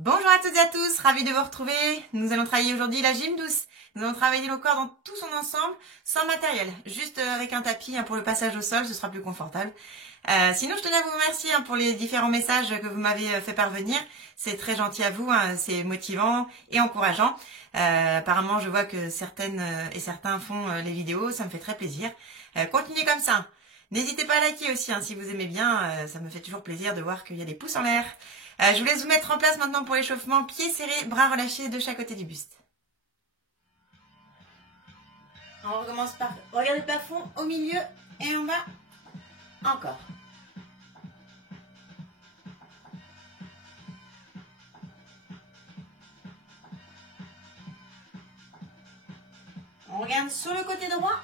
Bonjour à toutes et à tous, ravi de vous retrouver. Nous allons travailler aujourd'hui la gym douce. Nous allons travailler le corps dans tout son ensemble, sans matériel, juste avec un tapis pour le passage au sol, ce sera plus confortable. Sinon, je tenais à vous remercier pour les différents messages que vous m'avez fait parvenir. C'est très gentil à vous, c'est motivant et encourageant. Apparemment, je vois que certaines et certains font les vidéos, ça me fait très plaisir. Continuez comme ça. N'hésitez pas à liker aussi si vous aimez bien, ça me fait toujours plaisir de voir qu'il y a des pouces en l'air. Je vous laisse vous mettre en place maintenant pour l'échauffement. Pieds serrés, bras relâchés de chaque côté du buste. On recommence par regarder le plafond au milieu et en bas. Encore. On regarde sur le côté droit.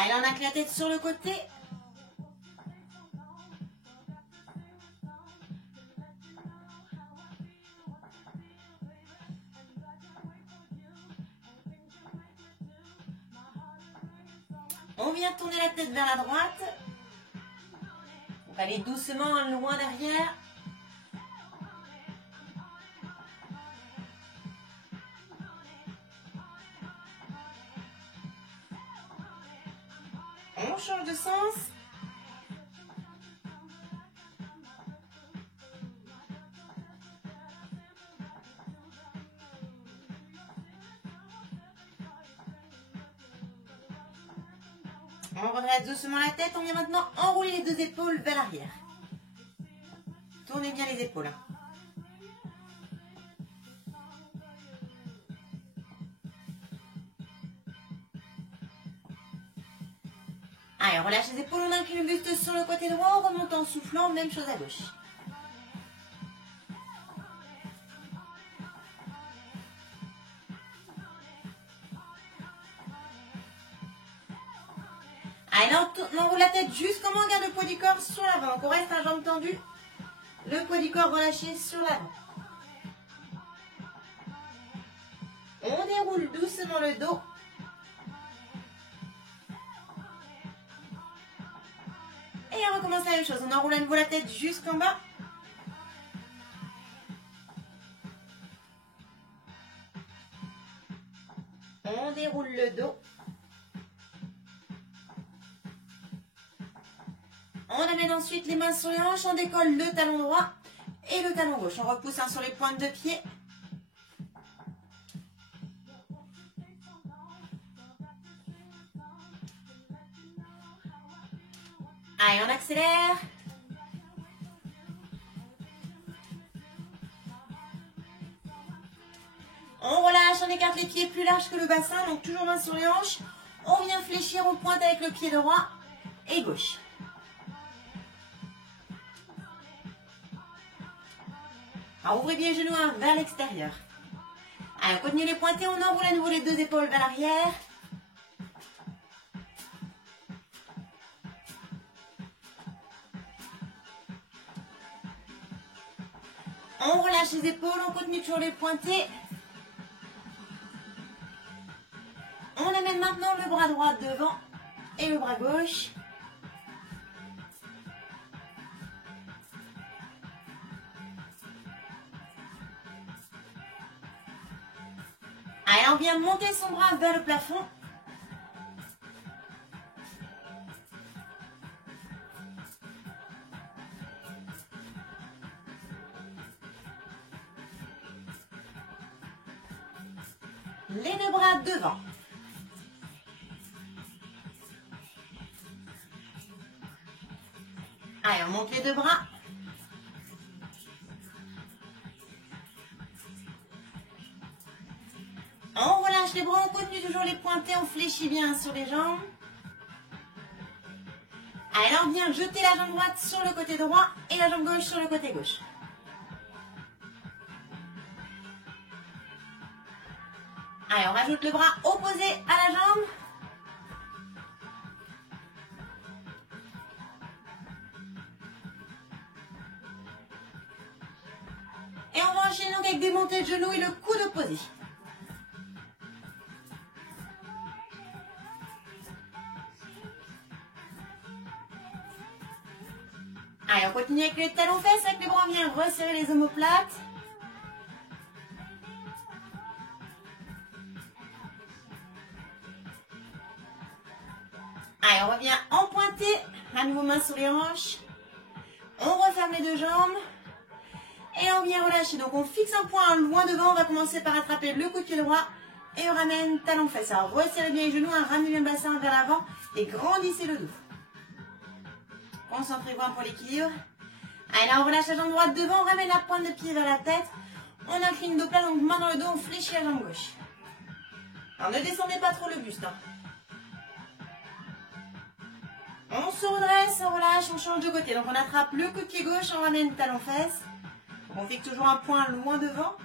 Allez, on incline la tête sur le côté. On vient tourner la tête vers la droite. On va aller doucement loin derrière. On change de sens. On redresse doucement la tête. On vient maintenant enrouler les deux épaules vers l'arrière. Tournez bien les épaules. Allez, on relâche les épaules, on incline le buste sur le côté droit, on remonte en soufflant, même chose à gauche. Allez, là, on enroule la tête jusqu'en bas, on garde le poids du corps sur l'avant. Donc on reste à jambes tendues, le poids du corps relâché sur l'avant. On déroule doucement le dos. Et on recommence la même chose, on enroule à nouveau la tête jusqu'en bas. On déroule le dos. On amène ensuite les mains sur les hanches, on décolle le talon droit et le talon gauche. On repousse sur les pointes de pied. Allez, on accélère. On relâche, on écarte les pieds plus larges que le bassin, donc toujours main sur les hanches. On vient fléchir, on pointe avec le pied droit et gauche. Alors ouvrez bien les genoux vers l'extérieur. Allez, on continue les pointés, on enroule à nouveau les deux épaules vers l'arrière. On relâche les épaules, on continue toujours les pointés. On amène maintenant le bras droit devant et le bras gauche. Allez, on vient monter son bras vers le plafond. Les deux bras devant. Allez, on monte les deux bras. On relâche les bras, on continue toujours les pointés, on fléchit bien sur les jambes. Allez, là on vient jeter la jambe droite sur le côté droit et la jambe gauche sur le côté gauche. Allez, on rajoute le bras opposé à la jambe. Et on va enchaîner donc avec des montées de genoux et le coude opposé. Allez, on continue avec les talons-fesses, avec les bras, on vient resserrer les omoplates. Allez, on revient en pointé, à nouveau main sur les hanches. On referme les deux jambes. Et on vient relâcher. Donc on fixe un point loin devant, on va commencer par attraper le coup de pied droit. Et on ramène talons-fesses. Alors resserrez bien les genoux, ramenez bien le bassin vers l'avant et grandissez le dos. Concentrez-vous pour l'équilibre. Allez, là on relâche la jambe droite devant, on ramène la pointe de pied vers la tête. On incline le dos plat, donc main dans le dos, on fléchit la jambe gauche. Alors ne descendez pas trop le buste. On se redresse, on relâche, on change de côté. Donc on attrape le coup de pied gauche, on ramène talons-fesses. On fixe toujours un point loin devant.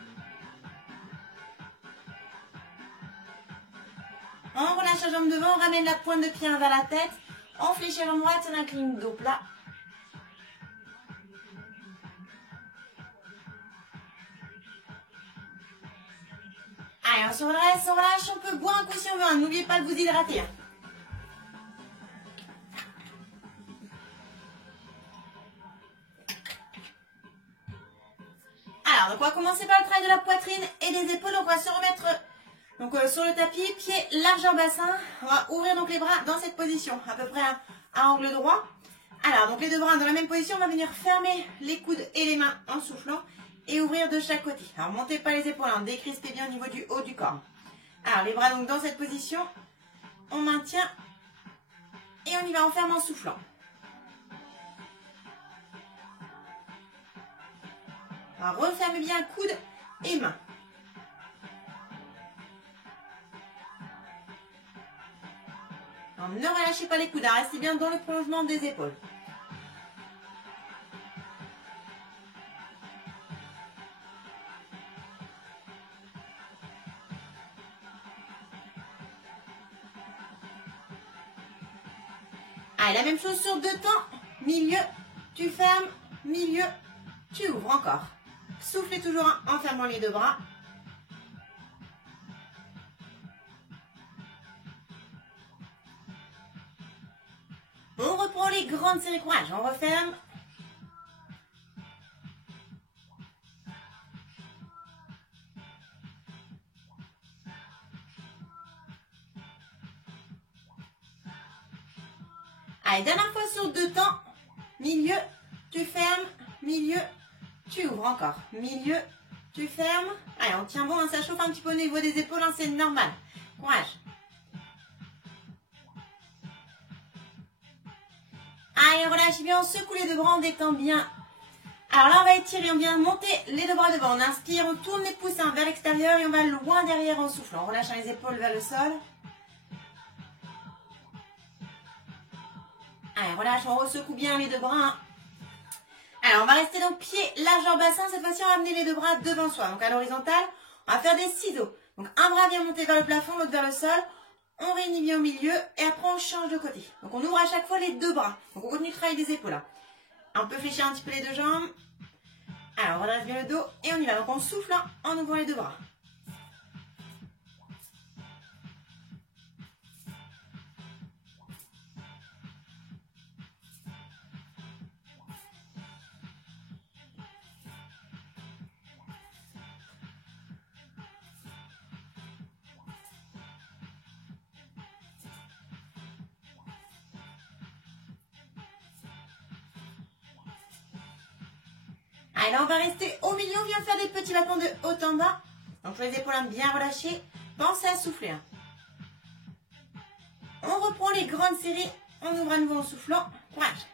On relâche la jambe devant, on ramène la pointe de pied vers la tête. On fléchit la jambe droite, on incline le dos plat. Allez, on se redresse, on relâche, on peut boire un coup si on veut. N'oubliez pas de vous hydrater. Alors, donc on va commencer par le travail de la poitrine et des épaules. Donc on va se remettre sur le tapis, pied largeur bassin. On va ouvrir donc les bras dans cette position, à peu près à angle droit. Alors, donc les deux bras dans la même position, on va venir fermer les coudes et les mains en soufflant et ouvrir de chaque côté. Alors, montez pas les épaules, décrispez bien au niveau du haut du corps. Alors, les bras donc dans cette position, on maintient et on y va, on ferme en soufflant. Alors, refermez bien coudes et mains. Alors, ne relâchez pas les coudes, restez bien dans le prolongement des épaules. Allez, la même chose sur deux temps. Milieu, tu fermes, milieu, tu ouvres encore. Soufflez toujours en fermant les deux bras. On reprend les grandes séries, courage, on referme. Allez, dernière fois sur deux temps. Milieu, tu fermes, milieu, tu ouvres encore. Milieu, tu fermes. Allez, on tient bon, ça chauffe un petit peu au niveau des épaules, c'est normal. Courage. Allez, relâche bien, on secoue les deux bras, on détend bien. Alors là, on va étirer, on vient monter les deux bras devant. On inspire, on tourne les pouces vers l'extérieur et on va loin derrière en soufflant. On relâche les épaules vers le sol. Allez, relâche, on ressecoue bien les deux bras. Alors, on va rester donc pied largeur bassin. Cette fois-ci, on va amener les deux bras devant soi. Donc, à l'horizontale, on va faire des ciseaux. Donc, un bras vient monter vers le plafond, l'autre vers le sol. On réunit bien au milieu et après, on change de côté. Donc, on ouvre à chaque fois les deux bras. Donc, on continue de travailler des épaules. On peut fléchir un petit peu les deux jambes. Alors, on redresse bien le dos et on y va. Donc, on souffle en ouvrant les deux bras. Allez, on va rester au milieu, on vient faire des petits battements de haut en bas. Donc les épaules bien relâchées. Pensez à souffler. On reprend les grandes séries. On ouvre à nouveau en soufflant. Courage.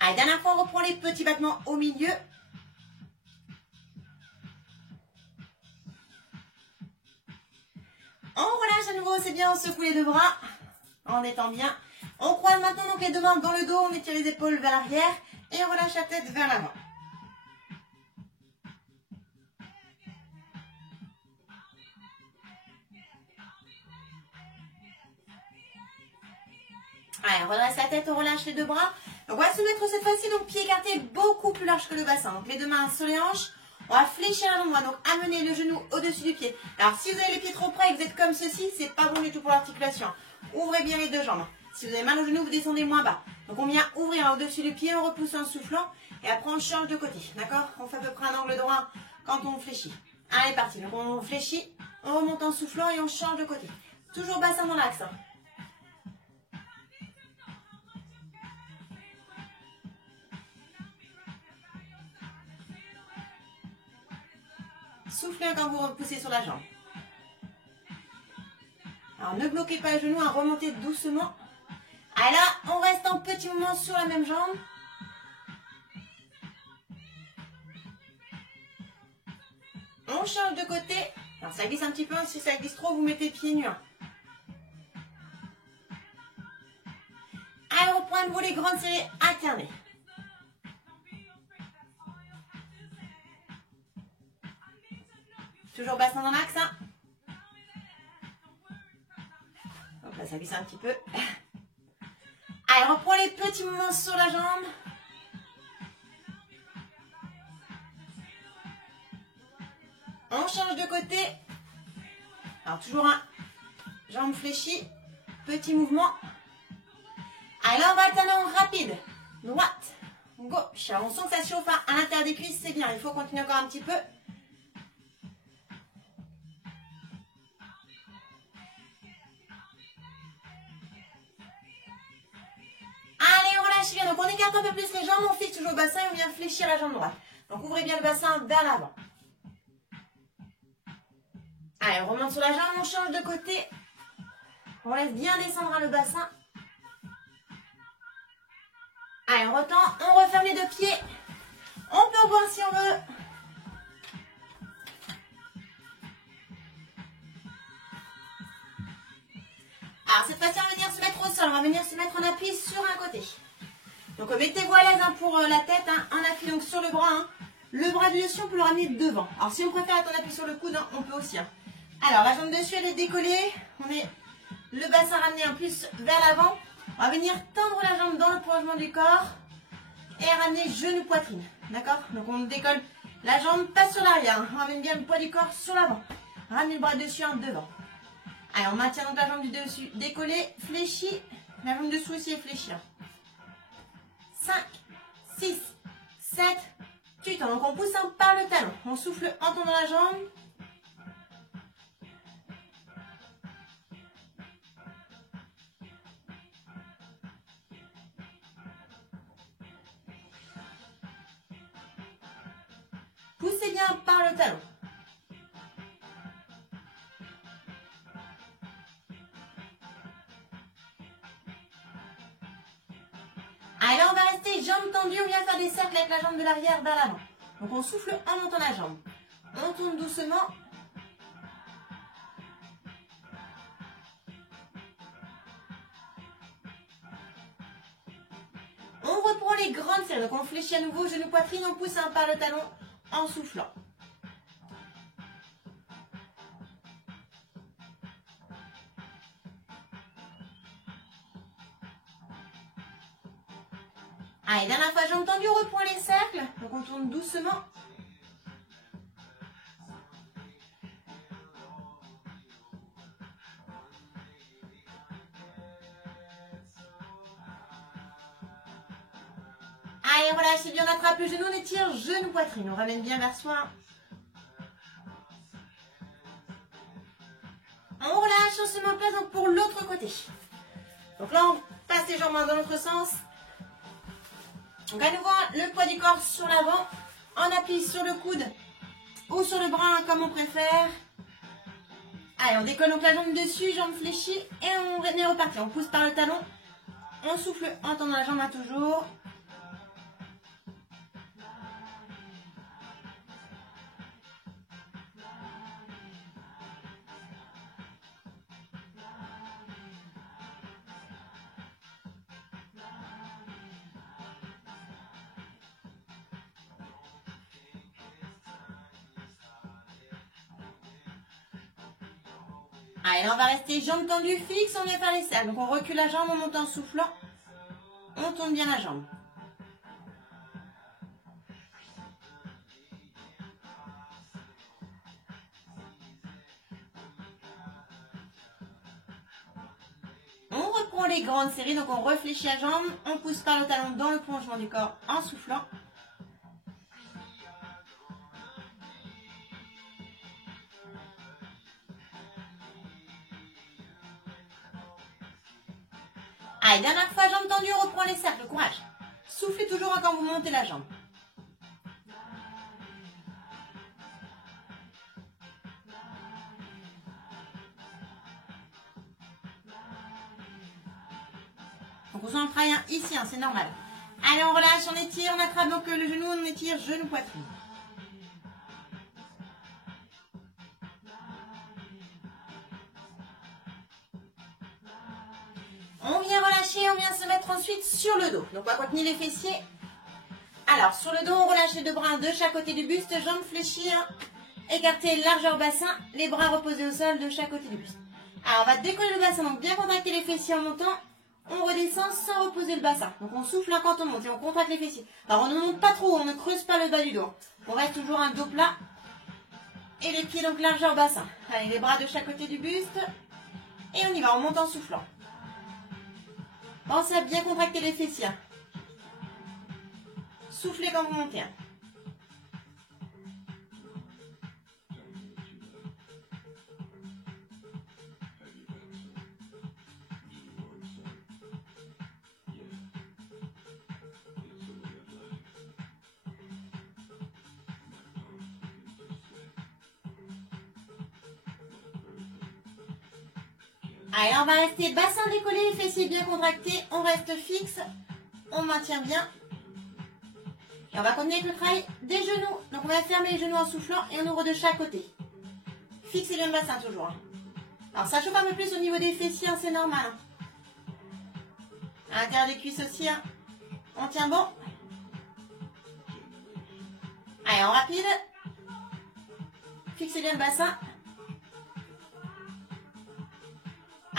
Allez, dernière fois, on reprend les petits battements au milieu. On relâche à nouveau, c'est bien, on secoue les deux bras. On détend bien. On croise maintenant donc les deux mains dans le dos, on étire les épaules vers l'arrière et on relâche la tête vers l'avant. Allez, on redresse la tête, on relâche les deux bras. Donc on va se mettre cette fois-ci, donc pied écarté beaucoup plus large que le bassin. Donc les deux mains sur les hanches. On va fléchir la jambe droite, donc amener le genou au-dessus du pied. Alors si vous avez les pieds trop près et que vous êtes comme ceci, c'est pas bon du tout pour l'articulation. Ouvrez bien les deux jambes. Si vous avez mal au genou, vous descendez moins bas. Donc on vient ouvrir au-dessus du pied, on repousse en soufflant et après on change de côté. D'accord? On fait à peu près un angle droit quand on fléchit. Allez, parti. Donc on fléchit, on remonte en soufflant et on change de côté. Toujours bassin dans l'axe. Soufflez quand vous repoussez sur la jambe. Alors ne bloquez pas le genou, remontez doucement. Alors là, on reste en petit mouvement sur la même jambe. On change de côté. Alors ça glisse un petit peu, si ça glisse trop, vous mettez pieds nus. Allez, on reprend de vous les grandes séries alternées. Toujours bassin dans l'axe. Donc là, ça glisse un petit peu. Allez, on reprend les petits mouvements sur la jambe. On change de côté. Alors, toujours un jambe fléchie. Petit mouvement. Allez, on va alterner en rapide. Droite, gauche. Alors, on sent que ça chauffe à l'intérieur des cuisses, c'est bien. Il faut continuer encore un petit peu. Allez, on relâche bien. Donc, on écarte un peu plus les jambes. On fixe toujours le bassin et on vient fléchir la jambe droite. Donc, ouvrez bien le bassin vers l'avant. Allez, on remonte sur la jambe, on change de côté. On laisse bien descendre le bassin. Allez, on retend, on referme les deux pieds. On peut revoir si on veut. Alors, cette fois-ci, on va venir se mettre au sol. On va venir se mettre en appui sur un côté. Donc, mettez-vous à l'aise pour la tête. Un appui donc sur le bras. Le bras du dessus, on peut le ramener devant. Alors, si on préfère être en appui sur le coude, on peut aussi. Alors, la jambe dessus, elle est décollée. On est le bassin ramené en plus vers l'avant. On va venir tendre la jambe dans le prolongement du corps. Et ramener genou poitrine. D'accord? Donc, on décolle la jambe, pas sur l'arrière. On ramène bien le poids du corps sur l'avant. Ramenez le bras dessus en devant. Allez, on maintient donc la jambe du dessus décollée, fléchie. La jambe dessous aussi est fléchie. 5, 6, 7, 8. Donc, on pousse par le talon. On souffle en tendant la jambe. Poussez bien par le talon. Allez, là, on va rester jambes tendues. On vient faire des cercles avec la jambe de l'arrière vers l'avant. Donc, on souffle en montant la jambe. On tourne doucement. On reprend les grandes séries. Donc, on fléchit à nouveau, genou poitrine. On pousse par le talon en soufflant. Allez, dernière fois, jambes tendues, on reprend les cercles. Donc, on tourne doucement. Allez, relâchez bien, on attrape le genou, on étire genou poitrine. On ramène bien vers soi. On relâche, on se met en place donc pour l'autre côté. Donc là, on passe les jambes dans l'autre sens. Donc à nouveau, le poids du corps sur l'avant. On appuie sur le coude ou sur le bras, comme on préfère. Allez, on décolle donc la jambe dessus, jambe fléchie. Et on est reparti. On pousse par le talon. On souffle en tendant la jambe toujours. Allez, là, on va rester jambes tendues, fixes, on vient faire les cercles. Donc, on recule la jambe, on monte en soufflant. On tourne bien la jambe. reprend les grandes séries, donc on réfléchit à jambe, on pousse par le talon dans le prolongement du corps en soufflant. Allez, dernière fois, jambe tendue, on reprend les cercles, courage. Soufflez toujours quand vous montez la jambe. Donc on sent le travail ici, c'est normal. Allez, on relâche, on étire, on attrape donc le genou, on étire, genou, poitrine. On vient relâcher, on vient se mettre ensuite sur le dos. Donc on va continuer les fessiers. Alors, sur le dos, on relâche les deux bras de chaque côté du buste, jambes fléchies, écartées, largeur bassin, les bras reposés au sol de chaque côté du buste. Alors, on va décoller le bassin, donc bien contracter les fessiers en montant. On redescend sans reposer le bassin. Donc on souffle quand on monte et on contracte les fessiers. Alors on ne monte pas trop, on ne creuse pas le bas du dos. On reste toujours un dos plat. Et les pieds donc largeur bassin. Allez, les bras de chaque côté du buste. Et on y va, on monte en soufflant. Pensez à bien contracter les fessiers. Soufflez quand vous montez. Allez, on va rester bassin décollé, fessiers bien contractés, on reste fixe, on maintient bien. Et on va continuer avec le travail des genoux. Donc on va fermer les genoux en soufflant et on ouvre de chaque côté. Fixez bien le bassin toujours. Alors ça chauffe un peu plus au niveau des fessiers, c'est normal. À l'intérieur des cuisses aussi, on tient bon. Allez, en rapide. Fixez bien le bassin.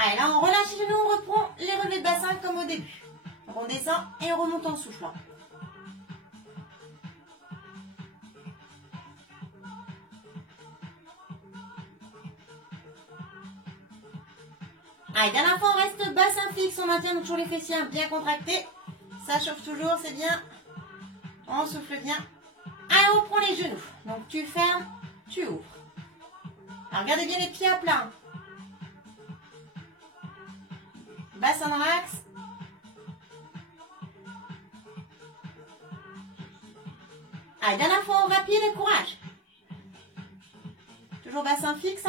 Allez, là on relâche les genoux, on reprend les relevés de bassin comme au début. Donc on descend et on remonte en soufflant. Allez, dernière fois, on reste bassin fixe, on maintient toujours les fessiers bien contractés. Ça chauffe toujours, c'est bien. On souffle bien. Allez, on prend les genoux. Donc tu fermes, tu ouvres. Alors regardez bien les pieds à plat. Bassin dans l'axe. Allez, dernière fois, on rapide, courage. Toujours bassin fixe.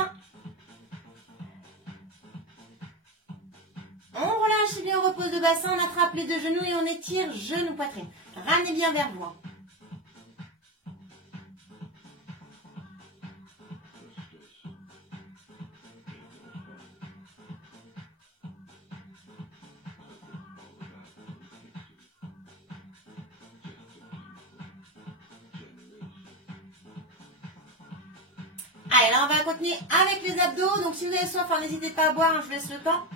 On relâche et bien on repose le bassin, on attrape les deux genoux et on étire genou poitrine. Ramenez bien vers vous. Allez, là on va continuer avec les abdos. Donc si vous avez soif, n'hésitez pas à boire, je vous laisse le temps.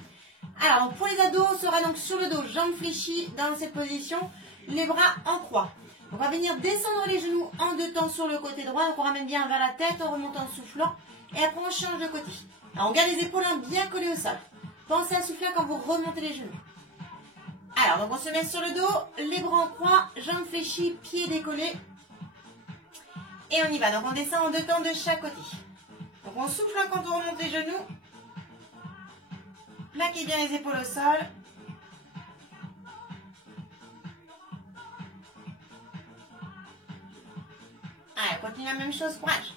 Alors pour les abdos, on sera donc sur le dos, jambes fléchies dans cette position, les bras en croix. On va venir descendre les genoux en deux temps sur le côté droit, donc on ramène bien vers la tête, on remonte en soufflant, et après on change de côté. Alors on garde les épaules bien collées au sol. Pensez à souffler quand vous remontez les genoux. Alors donc on se met sur le dos, les bras en croix, jambes fléchies, pieds décollés. Et on y va, donc on descend en deux temps de chaque côté. Donc on souffle quand on remonte les genoux. Plaquez bien les épaules au sol. Allez, on continue la même chose, courage.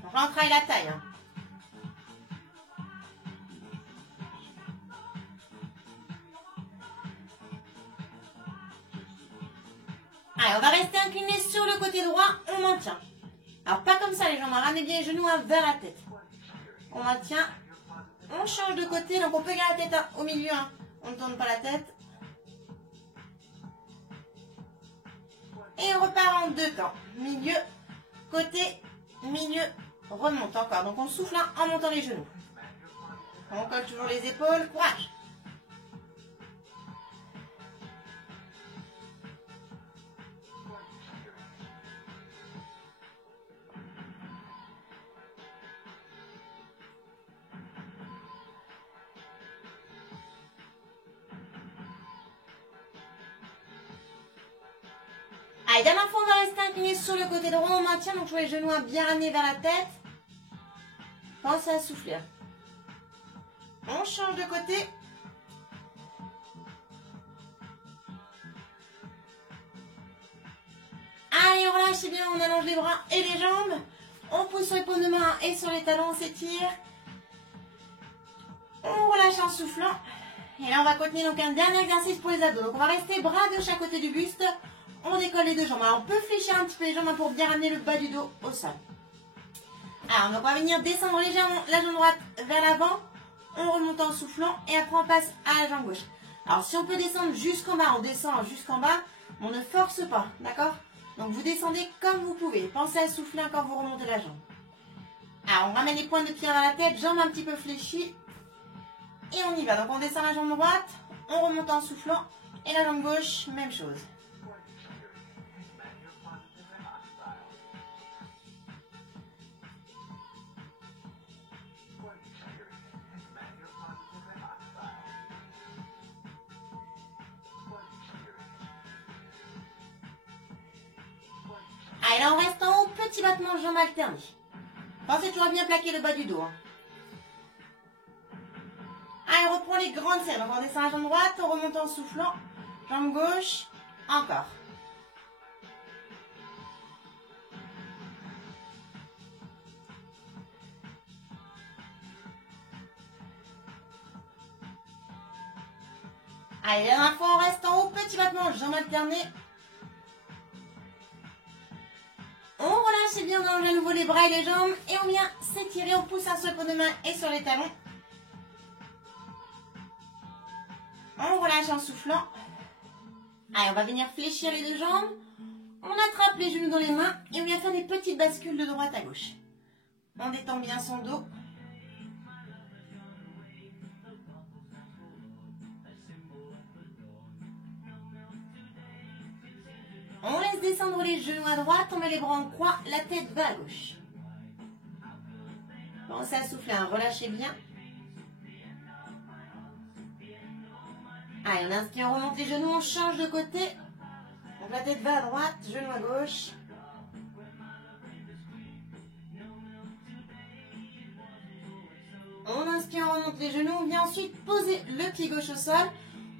Donc là, on travaille la taille. Allez, on va rester incliné sur le côté droit, on maintient. Alors pas comme ça les jambes, ramenez bien les genoux vers la tête. On maintient, on change de côté, donc on peut garder la tête au milieu, on ne tourne pas la tête. Et on repart en deux temps, milieu, côté, milieu, remonte encore. Donc on souffle en montant les genoux. On colle toujours les épaules, courage. Allez, dernière fois, on va rester incliné sur le côté droit. On maintient, donc je les genoux bien ramenés vers la tête. Pensez à souffler. On change de côté. Allez, on relâche bien, on allonge les bras et les jambes. On pousse sur les paumes de main et sur les talons, on s'étire. On relâche en soufflant. Et là, on va continuer donc un dernier exercice pour les abdos. Donc, on va rester bras de chaque côté du buste. On décolle les deux jambes. Alors, on peut fléchir un petit peu les jambes pour bien ramener le bas du dos au sol. Alors, donc on va venir descendre légèrement la jambe droite vers l'avant. On remonte en soufflant et après on passe à la jambe gauche. Alors, si on peut descendre jusqu'en bas, on descend jusqu'en bas. On ne force pas, d'accord? Donc, vous descendez comme vous pouvez. Pensez à souffler quand vous remontez la jambe. Alors, on ramène les pointes de pied vers la tête, jambes un petit peu fléchies. Et on y va. Donc, on descend la jambe droite, on remonte en soufflant. Et la jambe gauche, même chose. Allez, là on reste en haut, petit battement de jambes alterné. Pensez toujours à bien plaquer le bas du dos. Allez, on reprend les grandes selles. Donc on descend la jambe droite, on remonte en soufflant. Jambe gauche, encore. Allez, la dernière fois on reste en haut, petit battement de jambes alterné. On relâche et bien, on allonge à nouveau les bras et les jambes. Et on vient s'étirer, on pousse un sur les paumes de main et sur les talons. On relâche en soufflant. Allez, on va venir fléchir les deux jambes. On attrape les genoux dans les mains et on vient faire des petites bascules de droite à gauche. On détend bien son dos. On laisse descendre les genoux à droite, on met les bras en croix, la tête va à gauche. Pensez à souffler, hein, relâchez bien. Allez, on inspire, on remonte les genoux, on change de côté. Donc la tête va à droite, genou à gauche. On inspire, on remonte les genoux, on vient ensuite poser le pied gauche au sol.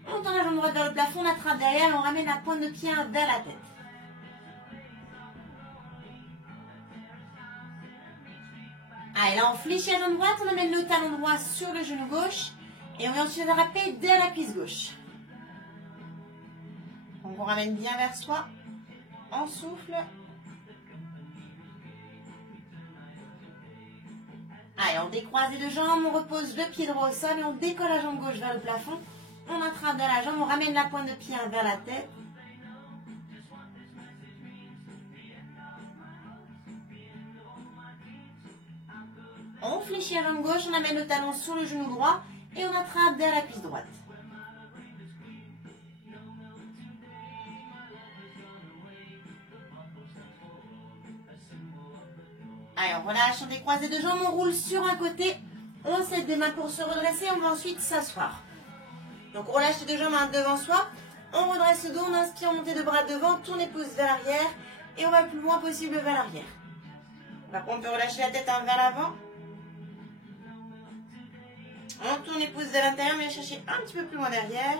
On tend la jambe droite vers le plafond, on attrape derrière et on ramène la pointe de pied vers la tête. Allez, là on fléchit la jambe droite, on amène le talon droit sur le genou gauche. Et on vient ensuite attraper derrière la cuisse gauche. Donc on ramène bien vers soi. On souffle. Allez, on décroise les deux jambes, on repose le pied droit au sol et on décolle la jambe gauche vers le plafond. On attrape dans la jambe, on ramène la pointe de pied vers la tête. On fléchit la jambe gauche, on amène le talon sur le genou droit et on attrape derrière la cuisse droite. Allez, on relâche, on décroise les deux jambes, on roule sur un côté. On s'aide des mains pour se redresser, on va ensuite s'asseoir. Donc on relâche les deux jambes devant soi. On redresse le dos, on inspire, on monte les bras devant, tourne les pouces vers l'arrière. Et on va le plus loin possible vers l'arrière. Par contre, on peut relâcher la tête vers l'avant. On tourne les pouces vers l'intérieur, mais chercher un petit peu plus loin derrière.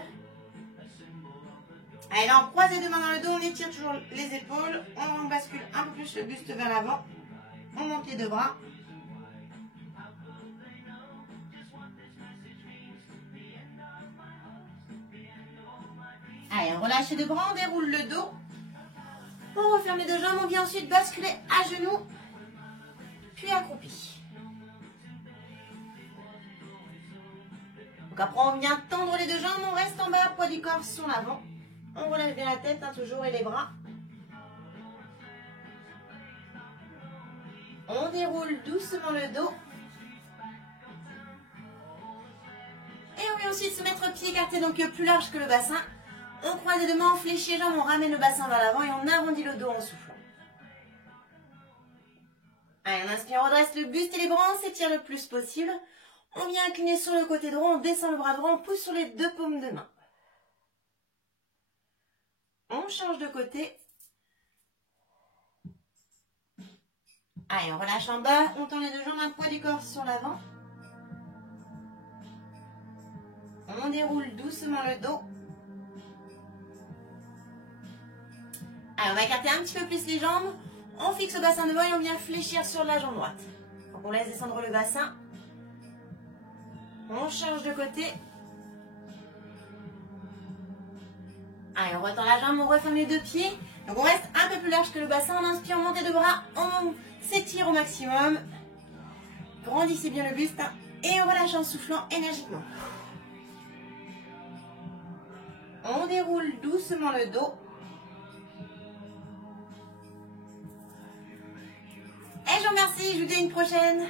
Allez, là on croise les deux mains dans le dos, on étire toujours les épaules. On bascule un peu plus le buste vers l'avant. On monte les deux bras. Allez, on relâche les deux bras, on déroule le dos. On referme les deux jambes, on vient ensuite basculer à genoux, puis accroupi. Donc après, on vient tendre les deux jambes, on reste en bas, poids du corps sur l'avant. On relâche bien la tête, toujours, et les bras. On déroule doucement le dos. Et on vient ensuite se mettre pied écarté, donc plus large que le bassin. On croise les deux mains, on fléchit les jambes, on ramène le bassin vers l'avant et on arrondit le dos en soufflant. Allez, on inspire, on redresse le buste et les bras, on s'étire le plus possible. On vient incliner sur le côté droit, on descend le bras droit, on pousse sur les deux paumes de main. On change de côté. Allez, on relâche en bas, on tend les deux jambes, un poids du corps sur l'avant. On déroule doucement le dos. Allez, on va écarter un petit peu plus les jambes. On fixe le bassin devant et on vient fléchir sur la jambe droite. Donc on laisse descendre le bassin. On change de côté. Allez, on retend la jambe, on referme les deux pieds. Donc on reste un peu plus large que le bassin. On inspire, on monte les deux bras, on s'étire au maximum. Grandissez bien le buste. Et on relâche en soufflant énergiquement. On déroule doucement le dos. Et je vous remercie, je vous dis à une prochaine.